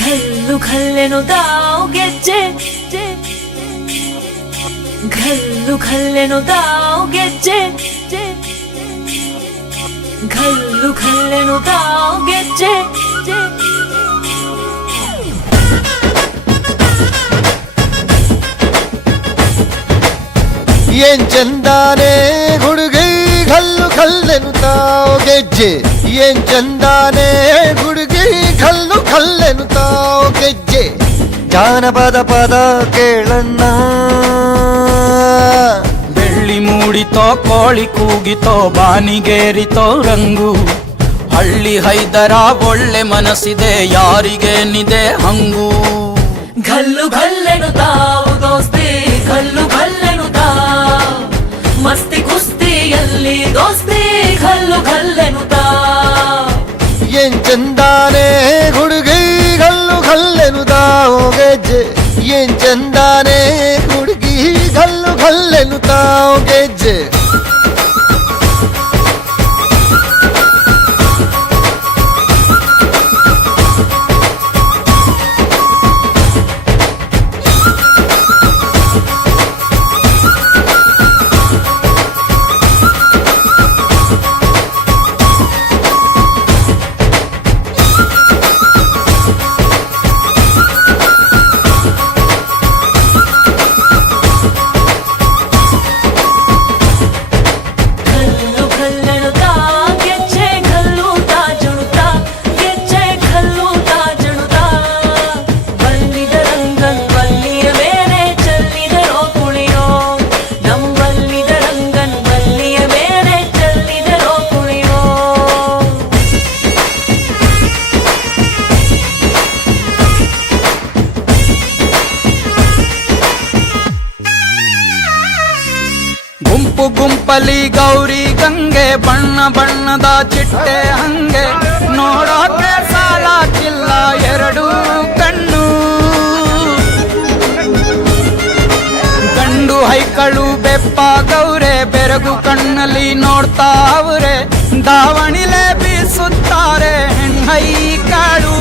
घल्लू घल्लेनु दाव ಗೆಜ್ಜೆ घल्लू घल्लेनु दाव ಗೆಜ್ಜೆ घल्लू घल्लेनु दाव ಗೆಜ್ಜೆ ಏನ್ ಚಂದಾನೆ ಹುಡುಗಿ ಘಲ್ಲು ಘಲ್ಲೆನು ತಾವ್ ಗೆಜ್ಜೆ ಏನ್ ಚಂದಾನೆ ಹುಡುಗಿ ಘಲ್ಲು ಘಲ್ಲೆನು ತಾವ್ ಗೆಜ್ಜೆ ಜಾನಪದ ಪದ ಕೇಳಣ್ಣ ಬೆಳ್ಳಿ ಮೂಡಿತೋ ಕೋಳಿ ಕೂಗಿತೋ ಬಾನಿಗೇರಿತೋ ರಂಗು ಹಳ್ಳಿ ಹೈದರ ಒಳ್ಳೆ ಮನಸ್ಸಿದೆ ಯಾರಿಗೇನಿದೆ ಹಂಗು घल्लू घल्लेनु दाव ದೋಸ್ತಿ घल्लू घल्लेनु दाव ಮಸ್ತಿ ಕುಸ್ತಿಯಲ್ಲಿ ದೋಸ್ತಿ घल्लू घल्लेनु दाव ಏನ್ ಚಂದಾನೆ ಹುಡುಗಿ ಘಲ್ಲು ಘಲ್ಲೆನು ತಾವ್ ಗೆಜ್ಜೆ ಏನ್ ಚಂದಾನೆ ಹುಡುಗಿ ಘಲ್ಲು ಘಲ್ಲೆನು ತಾವ್ ಗೆಜ್ಜೆ ಗುಂಪು ಗುಂಪಲಿ ಗೌರಿ ಗಂಗೆ ಬಣ್ಣ ಬಣ್ಣದ ಚಿಟ್ಟೆ ಹಂಗೆ ನೋಡೋಕೆ ಸಾಲಾಕಿಲ್ಲ ಎರಡು ಕಣ್ಣು ಗಂಡು ಹೈಕಳು ಬೆಪ್ಪ ಗೌರೆ ಬೆರಗು ಕಣ್ಣಲ್ಲಿ ನೋಡ್ತಾ ಅವ್ರೆ ದಾವಣಿಲೆ ಬೀಸುತ್ತಾರೆ ಹೆಣ್ಣೈಕಾಳು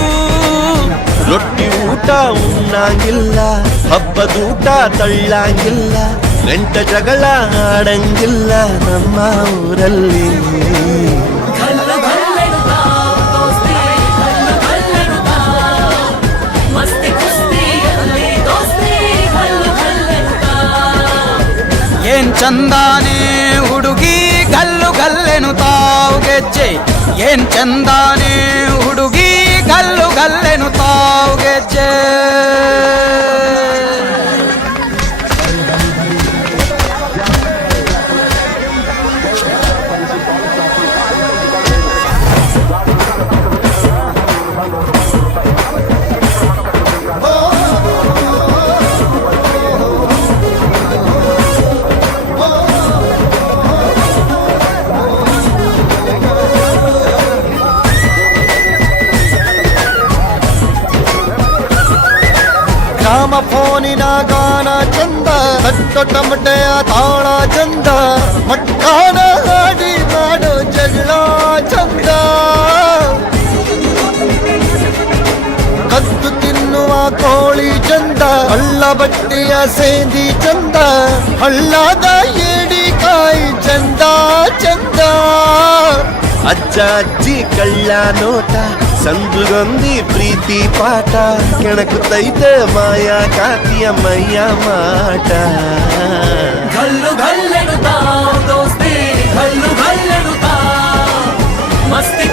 ರೊಟ್ಟಿ ಊಟ ಉಣ್ಣಂಗಿಲ್ಲ ಹಬ್ಬದೂಟ ತಳ್ಳಂಗಿಲ್ಲ ಗಂಟ ಜಗಳ ಆಡಂಗಿಲ್ಲ ನಮ್ಮ ಊರಲ್ಲಿ घल्लू घल्लेनु दाव ದೋಸ್ತಿ घल्लू घल्लेनु दाव ಮಸ್ತಿ ಕುಸ್ತಿಯಲ್ಲಿ ದೋಸ್ತಿ घल्लू घल्लेनु दाव ಏನ್ ಚಂದಾನೆ ಹುಡುಗಿ ಗಲ್ಲು ಗಲ್ಲೆನು ತಾವ್ ಗೆಜ್ಜೆ ಏನ್ ಚಂದಾನೆ ಹುಡುಗಿ ಗಲ್ಲು ಗಲ್ಲೆನು ತಾವ್ ಗೆಜ್ಜೆ ಗ್ರಾಮ ಫೋನಿನ ಗಾನ ಚಂದ ತಟ್ಟೊ ಟಮಟೆಯ ತಾಳ ಚಂದ ಮಟ್ಟಾನ ಹಾಡಿ ಮಾಡೋ ಜಗಳ ಚಂದ ಕದ್ದು ತಿನ್ನುವ ಕೋಳಿ ಚಂದ ಹಳ್ಳ ಬಟ್ಟೆಯ ಸೇಂದಿ ಚಂದ ಹಳ್ಳದ ಏಡಿಕಾಯಿ ಚಂದ ಚಂದ ಅಜ್ಜ ಅಜ್ಜಿ ಕಳ್ಳ ನೋಟ ಸಂದುಗೊಂದಿ ಪ್ರೀತಿ ಪಾಠ ಕೆಣಕುತ್ತೈತೆ ಮಾಯಾ ಕಾತಿಯ ಮೈಯ ಮಾಟ घल्लू घल्लेनु दाव ದೋಸ್ತಿ घल्लू घल्लेनु दाव ಮಸ್ತಿ